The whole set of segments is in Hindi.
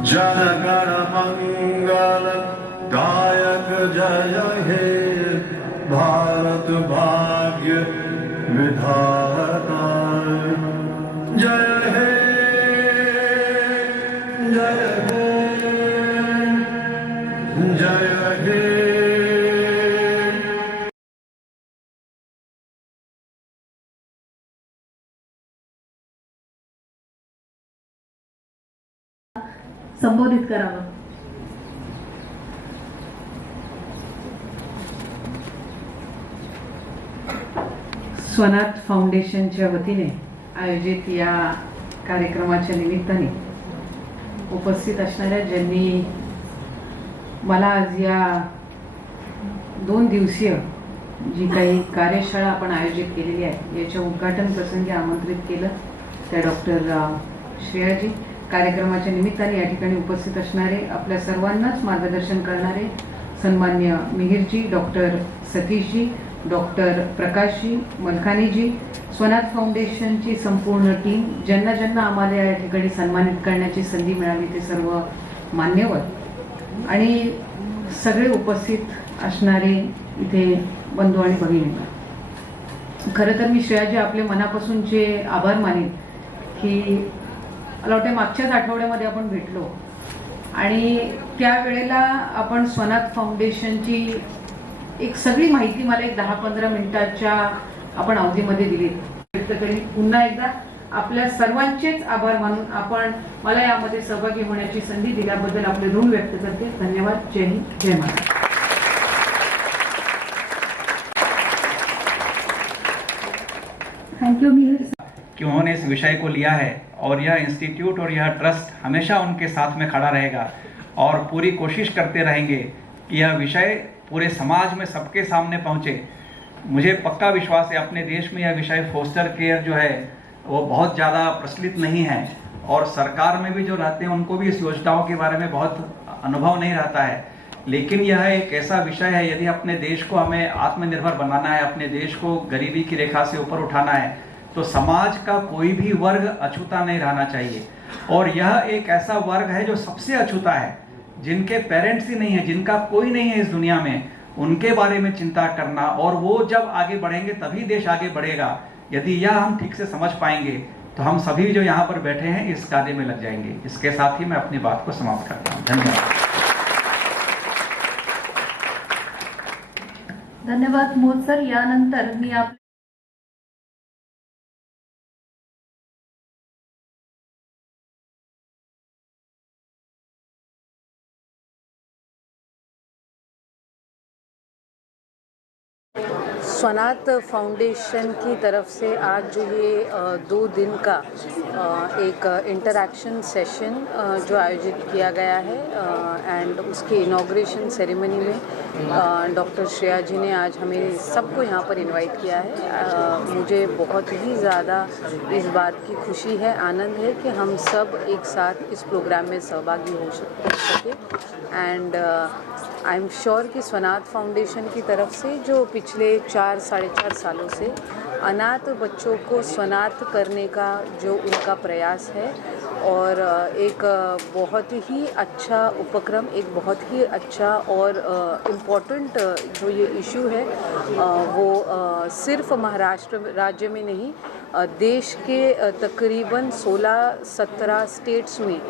जनगण मंगल गायक जय हे भारत भाग्य विधाता जय हे जय हे जय हे। संबोधित करावं। स्वनाथ फाउंडेशनच्या वतीने आयोजित या कार्यक्रमाच्या निमित्ताने उपस्थित असणाऱ्या ज्यांनी मला आज या 2 दिवसीय जी काही कार्यशाळा आपण आयोजित केलेली आहे याच्या उद्घाटन प्रसंगी आमंत्रित केलं त्या डॉक्टर श्रेयाजी, कार्यक्रमाच्या निमित्ताने या ठिकाणी उपस्थित असणारे आपल्या सर्वांनाच मार्गदर्शन करणारे सन्मान्य मिहिरजी, डॉक्टर सतीशजी, डॉक्टर प्रकाशजी, मलखानीजी, स्वनाथ फाउंडेशनची संपूर्ण टीम, ज्यांना ज्यांना आम्हाला या ठिकाणी सन्मानित करण्याची संधी मिळाली ते सर्व मान्यवर आणि सगळे उपस्थित असणारे इथे बंधू आणि भगिनी, खरं तर मी श्रेयाजी आपले मनापासूनचे आभार मानेन की मला वाटते मागच्याच आठवड्यामध्ये आपण भेटलो आणि त्यावेळेला आपण स्वनाथ फाउंडेशनची एक सगळी माहिती मला एक 10-15 मिनिटाच्या आपण अवधीमध्ये दिली व्यक्त करी। पुन्हा एकदा आपल्या सर्वांचेच आभार मानून आपण मला यामध्ये सहभागी होण्याची संधी दिल्याबद्दल आपले ऋण व्यक्त करते। धन्यवाद। जय हिंद, जय महाराष्ट्र। थैंक यू मिहिर कि उन्होंने इस विषय को लिया है और यह इंस्टीट्यूट और यह ट्रस्ट हमेशा उनके साथ में खड़ा रहेगा और पूरी कोशिश करते रहेंगे कि यह विषय पूरे समाज में सबके सामने पहुंचे। मुझे पक्का विश्वास है अपने देश में यह विषय फोस्टर केयर जो है वो बहुत ज़्यादा प्रचलित नहीं है और सरकार में भी जो रहते हैं उनको भी इस योजनाओं के बारे में बहुत अनुभव नहीं रहता है, लेकिन यह एक ऐसा विषय है यदि अपने देश को हमें आत्मनिर्भर बनाना है, अपने देश को गरीबी की रेखा से ऊपर उठाना है तो समाज का कोई भी वर्ग अछूता नहीं रहना चाहिए। और यह एक ऐसा वर्ग है जो सबसे अछूता है, जिनके पेरेंट्स ही नहीं है, जिनका कोई नहीं है इस दुनिया में, उनके बारे में चिंता करना और वो जब आगे बढ़ेंगे तभी देश आगे बढ़ेगा। यदि यह हम ठीक से समझ पाएंगे तो हम सभी जो यहाँ पर बैठे हैं इस कार्य में लग जाएंगे। इसके साथ ही मैं अपनी बात को समाप्त करता हूँ। धन्यवाद। धन्यवाद मोद सर। यानंतर मी आप स्वनाथ फाउंडेशन की तरफ से आज जो ये 2 दिन का एक इंटरैक्शन सेशन जो आयोजित किया गया है एंड उसके इनॉग्रेशन सेरेमनी में डॉक्टर श्रेया जी ने आज हमें सबको यहाँ पर इनवाइट किया है। मुझे बहुत ही ज़्यादा इस बात की खुशी है, आनंद है कि हम सब एक साथ इस प्रोग्राम में सहभागी हो सके एंड आई एम श्योर कि स्वनाथ फाउंडेशन की तरफ से जो पिछले 4-4.5 सालों से अनाथ बच्चों को स्वनाथ करने का जो उनका प्रयास है और एक बहुत ही अच्छा उपक्रम, एक बहुत ही अच्छा और इम्पॉर्टेंट जो ये इशू है वो सिर्फ महाराष्ट्र राज्य में नहीं, देश के तकरीबन 16-17 स्टेट्स में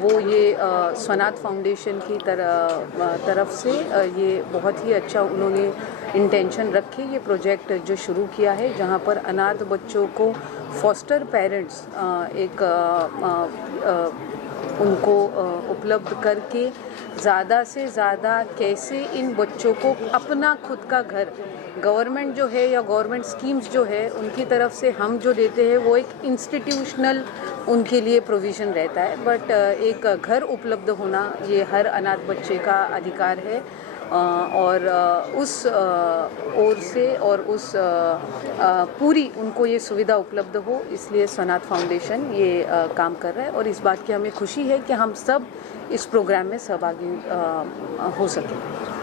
वो ये स्वनाथ फाउंडेशन की तरफ से ये बहुत ही अच्छा उन्होंने इंटेंशन रखे ये प्रोजेक्ट जो शुरू किया है, जहाँ पर अनाथ बच्चों को फॉस्टर पेरेंट्स उनको उपलब्ध करके ज़्यादा से ज़्यादा कैसे इन बच्चों को अपना खुद का घर, गवर्नमेंट जो है या गवर्नमेंट स्कीम्स जो है उनकी तरफ से हम जो देते हैं वो एक इंस्टीट्यूशनल उनके लिए प्रोविज़न रहता है, बट एक घर उपलब्ध होना ये हर अनाथ बच्चे का अधिकार है और उस ओर से और उस पूरी उनको ये सुविधा उपलब्ध हो, इसलिए स्वनाथ फाउंडेशन ये काम कर रहा है और इस बात की हमें खुशी है कि हम सब इस प्रोग्राम में सहभागी हो सकें।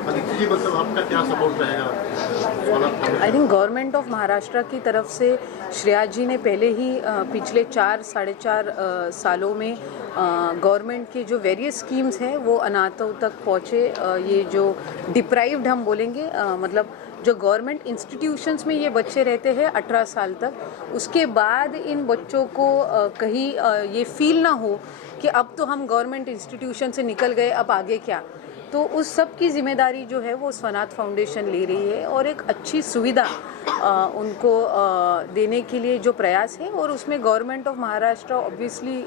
अदिति जी, मतलब आपका क्या सपोर्ट रहेगा? I think government of Maharashtra की तरफ से श्रेया जी ने पहले ही पिछले 4-4.5 सालों में गवर्नमेंट की जो वेरियस स्कीम्स हैं वो अनाथों तक पहुँचे। ये जो डिप्राइव्ड हम बोलेंगे, मतलब जो गवर्नमेंट इंस्टीट्यूशंस में ये बच्चे रहते हैं 18 साल तक, उसके बाद इन बच्चों को कहीं ये फील ना हो कि अब तो हम गवर्नमेंट इंस्टीट्यूशन से निकल गए, अब आगे क्या। तो उस सब की जिम्मेदारी जो है वो स्वनाथ फाउंडेशन ले रही है और एक अच्छी सुविधा उनको देने के लिए जो प्रयास है, और उसमें गवर्नमेंट ऑफ महाराष्ट्र ऑब्वियसली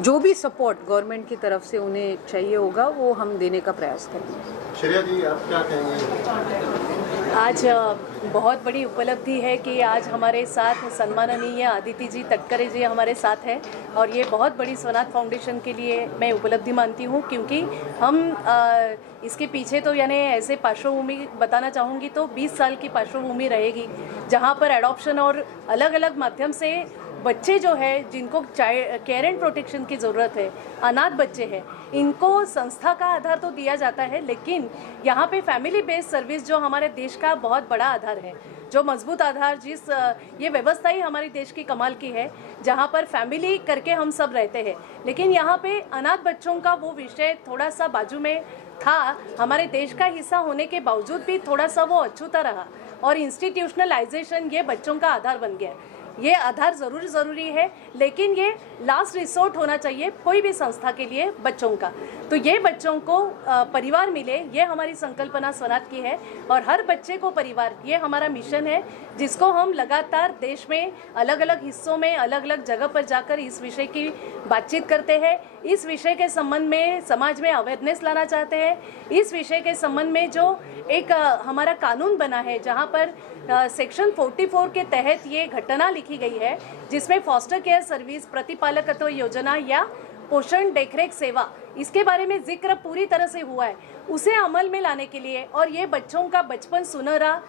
जो भी सपोर्ट गवर्नमेंट की तरफ से उन्हें चाहिए होगा वो हम देने का प्रयास करेंगे। श्रेया जी, आप क्या कहेंगे? आज बहुत बड़ी उपलब्धि है कि आज हमारे साथ सम्माननीय अदिति जी तटकरे जी हमारे साथ हैं और ये बहुत बड़ी स्वनाथ फाउंडेशन के लिए मैं उपलब्धि मानती हूँ, क्योंकि हम इसके पीछे तो यानी ऐसे पार्श्वभूमि बताना चाहूँगी तो 20 साल की पार्श्वभूमि रहेगी, जहाँ पर एडॉप्शन और अलग अलग माध्यम से बच्चे जो है जिनको केयर एंड प्रोटेक्शन की ज़रूरत है, अनाथ बच्चे हैं, इनको संस्था का आधार तो दिया जाता है, लेकिन यहाँ पे फैमिली बेस्ड सर्विस जो हमारे देश का बहुत बड़ा आधार है, जो मजबूत आधार, जिस ये व्यवस्था ही हमारे देश की कमाल की है, जहाँ पर फैमिली करके हम सब रहते हैं। लेकिन यहाँ पे अनाथ बच्चों का वो विषय थोड़ा सा बाजू में था, हमारे देश का हिस्सा होने के बावजूद भी थोड़ा सा वो अछूता रहा और इंस्टीट्यूशनलाइजेशन ये बच्चों का आधार बन गया। ये आधार ज़रूरी है, लेकिन ये लास्ट रिसोर्ट होना चाहिए कोई भी संस्था के लिए बच्चों का। तो ये बच्चों को परिवार मिले, ये हमारी संकल्पना स्वनाथ की है और हर बच्चे को परिवार, ये हमारा मिशन है, जिसको हम लगातार देश में अलग अलग हिस्सों में अलग अलग जगह पर जाकर इस विषय की बातचीत करते हैं। इस विषय के संबंध में समाज में अवेयरनेस लाना चाहते हैं। इस विषय के संबंध में जो एक हमारा कानून बना है, जहाँ पर सेक्शन 44 के तहत ये घटना लिखी गई है, जिसमें फॉस्टर केयर सर्विस, प्रतिपालकत्व योजना या पोषण देखरेख सेवा, इसके बारे में जिक्र पूरी तरह से हुआ है, उसे अमल में लाने के लिए और ये बच्चों का बचपन सुनहरा,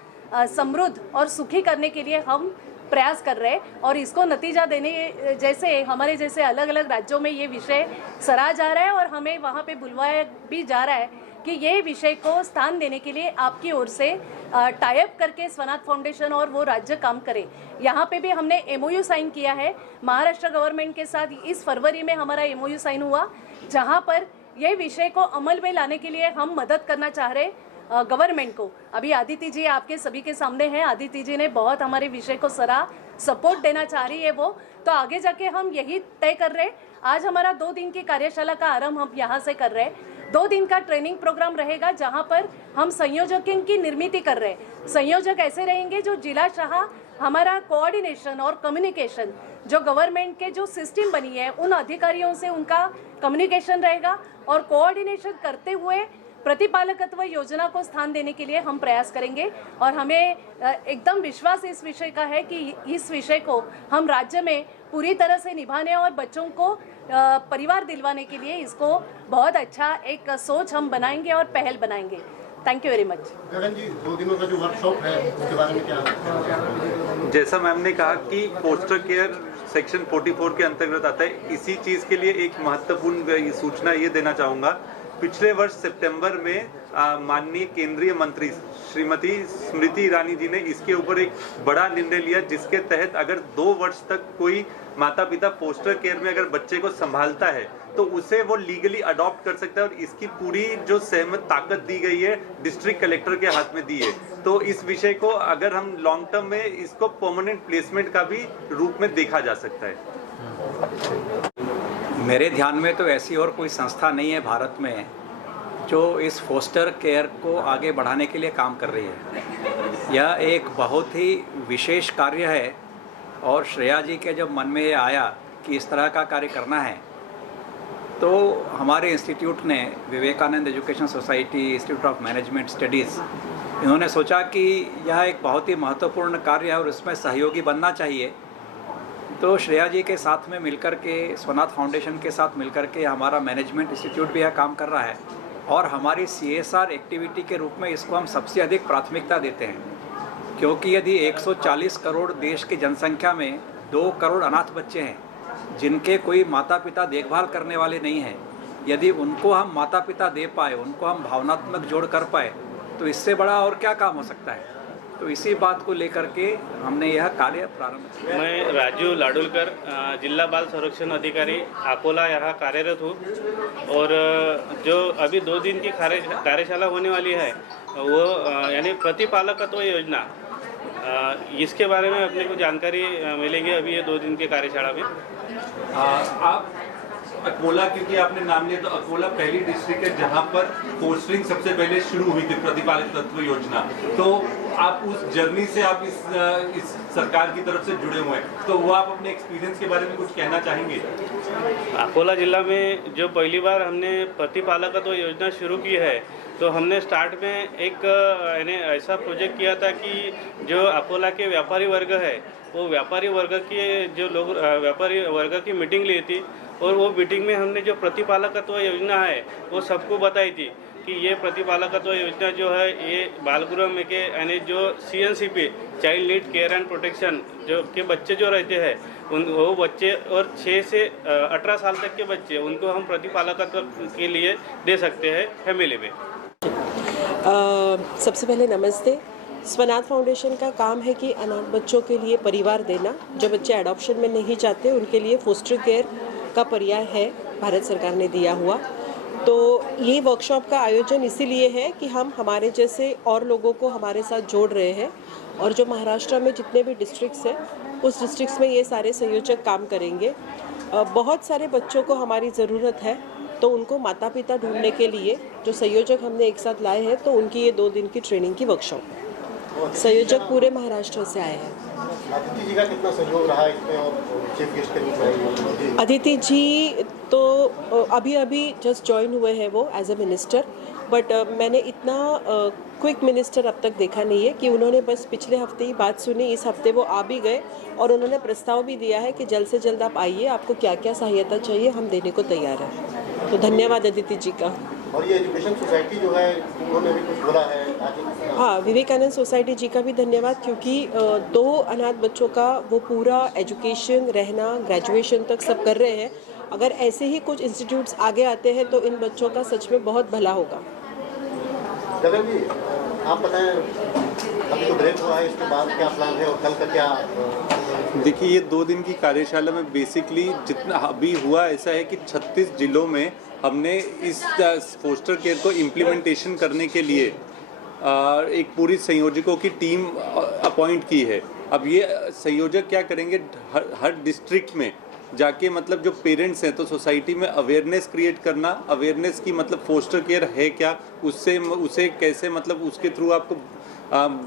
समृद्ध और सुखी करने के लिए हम प्रयास कर रहे हैं। और इसको नतीजा देने जैसे हमारे जैसे अलग अलग राज्यों में ये विषय सराहा जा रहा है और हमें वहाँ पे बुलवाया भी जा रहा है कि ये विषय को स्थान देने के लिए आपकी ओर से टाई अप करके स्वनाथ फाउंडेशन और वो राज्य काम करे। यहाँ पे भी हमने MOU साइन किया है महाराष्ट्र गवर्नमेंट के साथ। इस फरवरी में हमारा MOU साइन हुआ, जहाँ पर ये विषय को अमल में लाने के लिए हम मदद करना चाह रहे गवर्नमेंट को। अभी अदिति जी आपके सभी के सामने हैं, अदिति जी ने बहुत हमारे विषय को सराहा, सपोर्ट देना चाह रही है वो, तो आगे जाके हम यही तय कर रहे हैं। आज हमारा 2 दिन की कार्यशाला का आरंभ हम यहाँ से कर रहे हैं। 2 दिन का ट्रेनिंग प्रोग्राम रहेगा, जहाँ पर हम संयोजकों की निर्मिति कर रहे हैं। संयोजक ऐसे रहेंगे जो जिलाशाह हमारा कोऑर्डिनेशन और कम्युनिकेशन, जो गवर्नमेंट के जो सिस्टम बनी है उन अधिकारियों से उनका कम्युनिकेशन रहेगा और कोऑर्डिनेशन करते हुए प्रतिपालकत्व योजना को स्थान देने के लिए हम प्रयास करेंगे। और हमें एकदम विश्वास इस विषय का है कि इस विषय को हम राज्य में पूरी तरह से निभाने और बच्चों को परिवार दिलवाने के लिए इसको बहुत अच्छा एक सोच हम बनाएंगे और पहल बनाएंगे। Thank you very much. Gagan ji, 2 दिनों का जो वर्कशॉप है उसके बारे में क्या? जैसा मैम ने कहा कि फोस्टर केयर सेक्शन 44 के अंतर्गत आता है, इसी चीज़ के लिए एक महत्वपूर्ण सूचना ये देना चाहूँगा। पिछले वर्ष सितंबर में माननीय केंद्रीय मंत्री श्रीमती स्मृति ईरानी जी ने इसके ऊपर एक बड़ा निर्णय लिया, जिसके तहत अगर 2 वर्ष तक कोई माता पिता फोस्टर केयर में अगर बच्चे को संभालता है तो उसे वो लीगली अडॉप्ट कर सकता है और इसकी पूरी जो सहमत ताकत दी गई है डिस्ट्रिक्ट कलेक्टर के हाथ में दी है। तो इस विषय को अगर हम लॉन्ग टर्म में इसको परमानेंट प्लेसमेंट का भी रूप में देखा जा सकता है। मेरे ध्यान में तो ऐसी और कोई संस्था नहीं है भारत में जो इस फोस्टर केयर को आगे बढ़ाने के लिए काम कर रही है। यह एक बहुत ही विशेष कार्य है और श्रेया जी के जब मन में ये आया कि इस तरह का कार्य करना है, तो हमारे इंस्टीट्यूट ने, Vivekanand education society, institute of management studies, इन्होंने सोचा कि यह एक बहुत ही महत्वपूर्ण कार्य है और इसमें सहयोगी बनना चाहिए। तो श्रेया जी के साथ में मिलकर के, स्वनाथ फाउंडेशन के साथ मिलकर के हमारा मैनेजमेंट इंस्टीट्यूट भी यह काम कर रहा है और हमारी CSR एक्टिविटी के रूप में इसको हम सबसे अधिक प्राथमिकता देते हैं, क्योंकि यदि 140 करोड़ देश की जनसंख्या में 2 करोड़ अनाथ बच्चे हैं जिनके कोई माता पिता देखभाल करने वाले नहीं हैं, यदि उनको हम माता पिता दे पाए, उनको हम भावनात्मक जोड़ कर पाए, तो इससे बड़ा और क्या काम हो सकता है। तो इसी बात को लेकर के हमने यह कार्य प्रारंभ किया। मैं राजू लाडुलकर, जिला बाल संरक्षण अधिकारी अकोला यहाँ कार्यरत हूँ, और जो अभी 2 दिन की कार्यशाला होने वाली है वो यानी प्रतिपालकत्व योजना, इसके बारे में अपने को जानकारी मिलेगी अभी ये 2 दिन की कार्यशाला में। आप अकोला, क्योंकि आपने नाम लिया, तो अकोला पहली डिस्ट्रिक्ट है जहां पर पोस्टरिंग सबसे पहले शुरू हुई थी प्रतिपालित तत्व योजना। तो आप उस जर्नी से आप इस सरकार की तरफ से जुड़े हुए हैं, तो वो आप अपने एक्सपीरियंस के बारे में कुछ कहना चाहेंगे? अकोला जिला में जो पहली बार हमने प्रतिपालकत्व योजना शुरू की है, तो हमने स्टार्ट में एक यानी ऐसा प्रोजेक्ट किया था कि जो अकोला के व्यापारी वर्ग है, वो व्यापारी वर्ग के जो लोग व्यापारी वर्ग की मीटिंग ली थी, और वो मीटिंग में हमने जो प्रतिपालकत्व योजना है वो सबको बताई थी कि ये प्रतिपालकत्व योजना जो है ये बाल गृह में के यानी जो CNCP child need care and protection जो के बच्चे जो रहते हैं उन वो बच्चे और 6 से 18 साल तक के बच्चे, उनको हम प्रतिपालकत्व के लिए दे सकते हैं फैमिली में। सबसे पहले नमस्ते। स्वनाथ फाउंडेशन का काम है कि अनाथ बच्चों के लिए परिवार देना। जो बच्चे एडॉप्शन में नहीं जाते उनके लिए फोस्टर केयर का पर्याय है भारत सरकार ने दिया हुआ। तो ये वर्कशॉप का आयोजन इसीलिए है कि हम हमारे जैसे और लोगों को हमारे साथ जोड़ रहे हैं, और जो महाराष्ट्र में जितने भी डिस्ट्रिक्ट्स हैं उस डिस्ट्रिक्ट्स में ये सारे संयोजक काम करेंगे। बहुत सारे बच्चों को हमारी ज़रूरत है, तो उनको माता पिता ढूंढने के लिए जो संयोजक हमने एक साथ लाए हैं, तो उनकी ये 2 दिन की ट्रेनिंग की वर्कशॉप है। संयोजक पूरे महाराष्ट्र से आए हैं। अदिति जी का कितना सहयोग रहा इसमें, और चीफ गेस्ट के रूप में? अदिति जी तो अभी जस्ट ज्वाइन हुए हैं वो एज ए मिनिस्टर, बट मैंने इतना क्विक मिनिस्टर अब तक देखा नहीं है कि उन्होंने बस पिछले हफ्ते ही बात सुनी, इस हफ्ते वो आ भी गए और उन्होंने प्रस्ताव भी दिया है कि जल्द से जल्द आप आइए, आपको क्या क्या सहायता चाहिए हम देने को तैयार हैं। तो धन्यवाद अदिति जी का। और ये एजुकेशन सोसाइटी जो है उन्होंने भी कुछ बोला है आज? हाँ, विवेकानंद सोसाइटी जी का भी धन्यवाद, क्योंकि 2 अनाथ बच्चों का वो पूरा एजुकेशन, रहना, ग्रेजुएशन तक सब कर रहे हैं। अगर ऐसे ही कुछ इंस्टीट्यूट्स आगे आते हैं तो इन बच्चों का सच में बहुत भला होगा। गगन जी, आप बताएं, अभी तो ब्रेक हुआ है, इसके बाद क्या प्लान है और कल का क्या? देखिए, ये 2 दिन की कार्यशाला में बेसिकली जितना अभी हुआ ऐसा है कि 36 जिलों में हमने इस फोस्टर केयर को इम्प्लीमेंटेशन करने के लिए एक पूरी संयोजकों की टीम अपॉइंट की है। अब ये संयोजक क्या करेंगे, हर डिस्ट्रिक्ट में जाके मतलब जो पेरेंट्स हैं, तो सोसाइटी में अवेयरनेस क्रिएट करना, अवेयरनेस की मतलब फोस्टर केयर है क्या, उसे कैसे मतलब उसके थ्रू आपको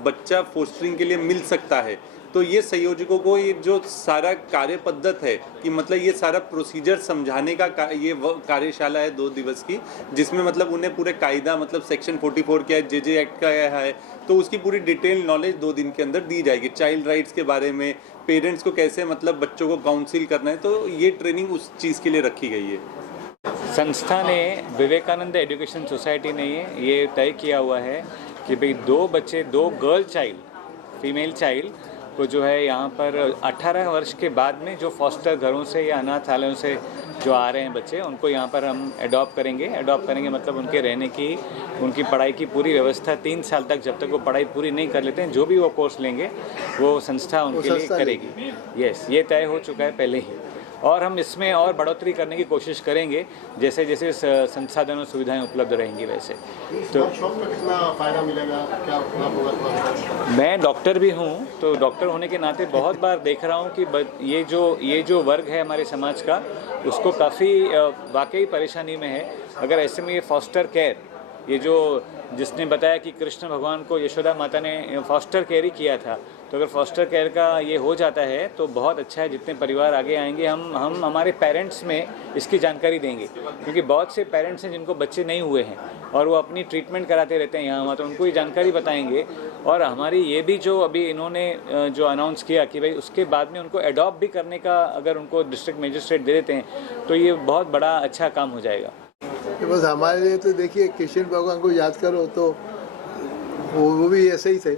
बच्चा फोस्टरिंग के लिए मिल सकता है। तो ये संयोजकों को ये जो सारा कार्य पद्धत है कि मतलब ये सारा प्रोसीजर समझाने का ये कार्यशाला है 2 दिवस की, जिसमें मतलब उन्हें पूरे कायदा मतलब सेक्शन 44 क्या है, JJ एक्ट का है, तो उसकी पूरी डिटेल नॉलेज 2 दिन के अंदर दी जाएगी। चाइल्ड राइट्स के बारे में, पेरेंट्स को कैसे मतलब बच्चों को काउंसिल करना है, तो ये ट्रेनिंग उस चीज़ के लिए रखी गई है। संस्था ने, विवेकानंद एजुकेशन सोसाइटी ने ये तय किया हुआ है कि भाई 2 बच्चे, 2 गर्ल चाइल्ड, फीमेल चाइल्ड को जो है यहाँ पर 18 वर्ष के बाद में जो फॉस्टर घरों से या अनाथालयों से जो आ रहे हैं बच्चे, उनको यहाँ पर हम अडॉप्ट करेंगे मतलब उनके रहने की, उनकी पढ़ाई की पूरी व्यवस्था 3 साल तक, जब तक वो पढ़ाई पूरी नहीं कर लेते हैं, जो भी वो कोर्स लेंगे वो संस्था उनके लिए करेगी। यस, ये तय हो चुका है पहले ही, और हम इसमें और बढ़ोतरी करने की कोशिश करेंगे जैसे जैसे संसाधन सुविधाएं उपलब्ध रहेंगी वैसे। तो कितना फायदा मिलेगा, क्या होगा? मैं डॉक्टर भी हूँ, तो डॉक्टर होने के नाते बहुत बार देख रहा हूँ कि ये जो वर्ग है हमारे समाज का, उसको काफ़ी वाकई परेशानी में है। अगर ऐसे में ये फॉस्टर केयर, ये जो जिसने बताया कि कृष्ण भगवान को यशोदा माता ने फॉस्टर केयर ही किया था, तो अगर फॉस्टर केयर का ये हो जाता है तो बहुत अच्छा है। जितने परिवार आगे आएंगे, हम हमारे पेरेंट्स में इसकी जानकारी देंगे, क्योंकि बहुत से पेरेंट्स हैं जिनको बच्चे नहीं हुए हैं और वो अपनी ट्रीटमेंट कराते रहते हैं यहाँ वहाँ, तो उनको ये जानकारी बताएंगे। और हमारी ये भी जो अभी इन्होंने जो अनाउंस किया कि भाई उसके बाद में उनको अडॉप्ट भी करने का, अगर उनको डिस्ट्रिक्ट मजिस्ट्रेट दे देते हैं तो ये बहुत बड़ा अच्छा काम हो जाएगा। कि बस हमारे लिए तो देखिए कृष्ण भगवान को याद करो तो वो भी ऐसे ही थे।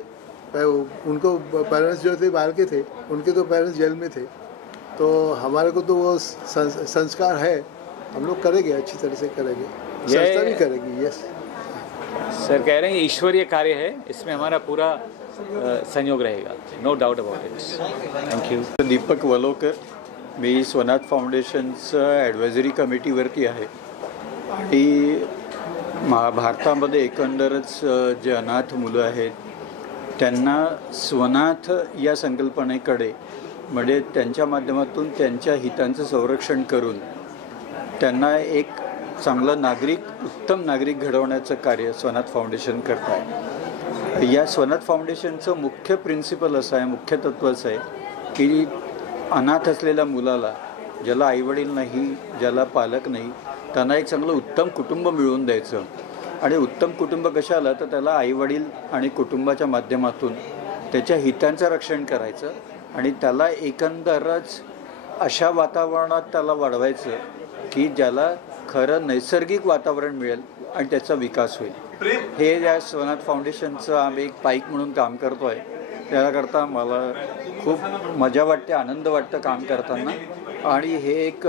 उनको पेरेंट्स जो थे बाहर के थे, उनके तो पेरेंट्स जेल में थे, तो हमारे को तो वो संस्कार है, हम लोग करेंगे, अच्छी तरह से करेंगे, संस्था भी करेगी। यस सर कह रहे हैं ईश्वरीय कार्य है, इसमें हमारा पूरा सहयोग रहेगा, no doubt about it. Thank you. Deepak Walokar, मी स्वनाथ फाउंडेशनचं ॲडवायझरी कमिटीवरती आहे आणि भारतामध्ये एकंदरच जे अनाथ मुलं आहेत त्यांना स्वनाथ या संकल्पनेकडे म्हणजे त्यांच्या माध्यमातून त्यांच्या हितांचं संरक्षण करून त्यांना एक चांगलं नागरिक, उत्तम नागरिक घडवण्याचं कार्य स्वनाथ फाउंडेशन करत आहे। या स्वनाथ फाउंडेशनचं मुख्य प्रिन्सिपल असं आहे, मुख्य तत्व असं आहे की अनाथ असलेल्या मुलाला, ज्याला आईवडील नाही, ज्याला पालक नाही, त्यांना एक चांगलं उत्तम कुटुंब मिळवून द्यायचं। आणि उत्तम कुटुंब कशाला, तर त्याला आईवडील आणि कुटुंबाच्या माध्यमातून त्याच्या हितांचं रक्षण करायचं आणि त्याला एकंदरच अशा वातावरणात त्याला वाढवायचं की ज्याला खरं नैसर्गिक वातावरण मिळेल आणि त्याचा विकास होईल। हे या स्वनाथ फाउंडेशनचं आम्ही एक पाईक म्हणून काम करतो आहे। त्याकरता मला खूप मजा वाटते, आनंद वाटतं काम करताना, आणि हे एक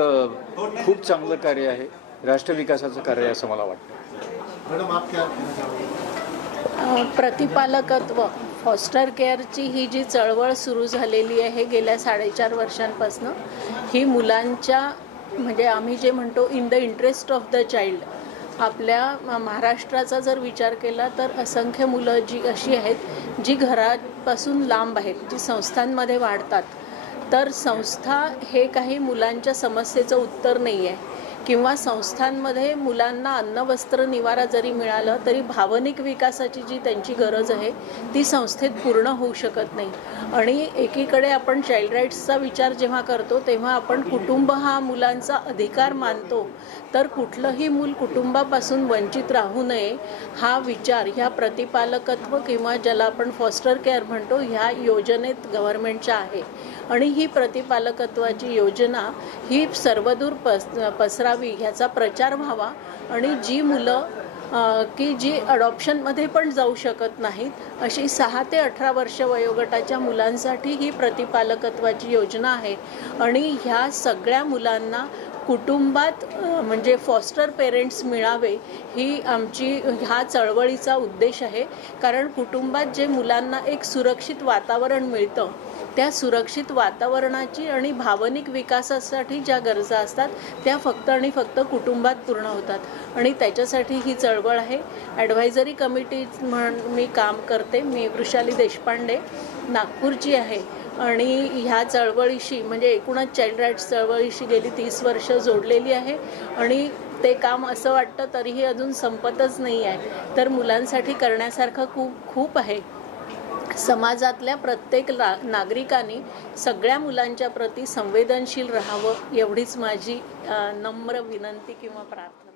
खूप चांगलं कार्य आहे, राष्ट्रविकासाचं कार्य आहे असं मला वाटतं। मैडम आप क्या प्रतिपालकत्व फॉस्टर केअरची ही जी चळवळ सुरू झालेली आहे गेल्या 4.5 वर्षांपासून, ही मुलांच्या म्हणजे आम्ही जे म्हणतो in the interest of the child, आपल्या महाराष्ट्राचा जर विचार केला तर असंख्य मुलं जी अशी आहेत जी घरापासून लांब आहेत, जी संस्थांमध्ये वाढतात, तर संस्था हे काही मुलांच्या समस्येचं उत्तर नाही आहे, किंवा संस्थांमध्ये मुलांना अन्न वस्त्र निवारा जरी मिळालं तरी भावनिक विकासाची जी त्यांची गरज आहे ती संस्थेत पूर्ण होऊ शकत नाही। आणि एकीकडे आपण चाइल्ड राईट्सचा विचार जेव्हा करतो तेव्हा आपण कुटुंब हा मुलांचा अधिकार मानतो, तर कुठलंही मूल कुटुंबापासून वंचित राहू नये हा विचार ह्या प्रतिपालकत्व किंवा ज्याला आपण फॉस्टर केअर म्हणतो ह्या योजनेत गव्हर्नमेंटच्या आहे। आणि ही प्रतिपालकत्वाची योजना ही सर्वदूर पसरावी, ह्याचा प्रचार व्हावा, आणि जी मुलं की जी अडॉप्शनमध्ये पण जाऊ शकत नाहीत अशी 6 ते 18 वर्ष वयोगटाच्या मुलांसाठी ही प्रतिपालकत्वाची योजना आहे। आणि ह्या सगळ्या मुलांना कुटुंबात म्हणजे फॉस्टर पेरेंट्स मिळावे ही आमची ह्या चळवळीचा उद्देश आहे। कारण कुटुंबात जे मुलांना एक सुरक्षित वातावरण मिळतं, त्या सुरक्षित वातावरणाची आणि भावनिक विकासासाठी ज्या गरजा असतात त्या फक्त आणि फक्त कुटुंबात पूर्ण होतात। आणि त्याच्यासाठी ही चळवळ आहे। ॲडव्हायझरी कमिटी म्हणून मी काम करते, मी वृषाली देशपांडे नागपूरची आहे, आणि ह्या चळवळीशी म्हणजे एकूणच चाइल्ड राईट्स चळवळीशी गेली 30 वर्ष जोडलेली आहे। आणि ते काम असं वाटतं तरीही अजून संपतच नाही आहे, तर मुलांसाठी करण्यासारखं खूप आहे। समाजातल्या प्रत्येक नागरिकांनी सगळ्या मुलांच्या प्रती संवेदनशील राहावं एवढीच माझी नम्र विनंती किंवा प्रार्थना।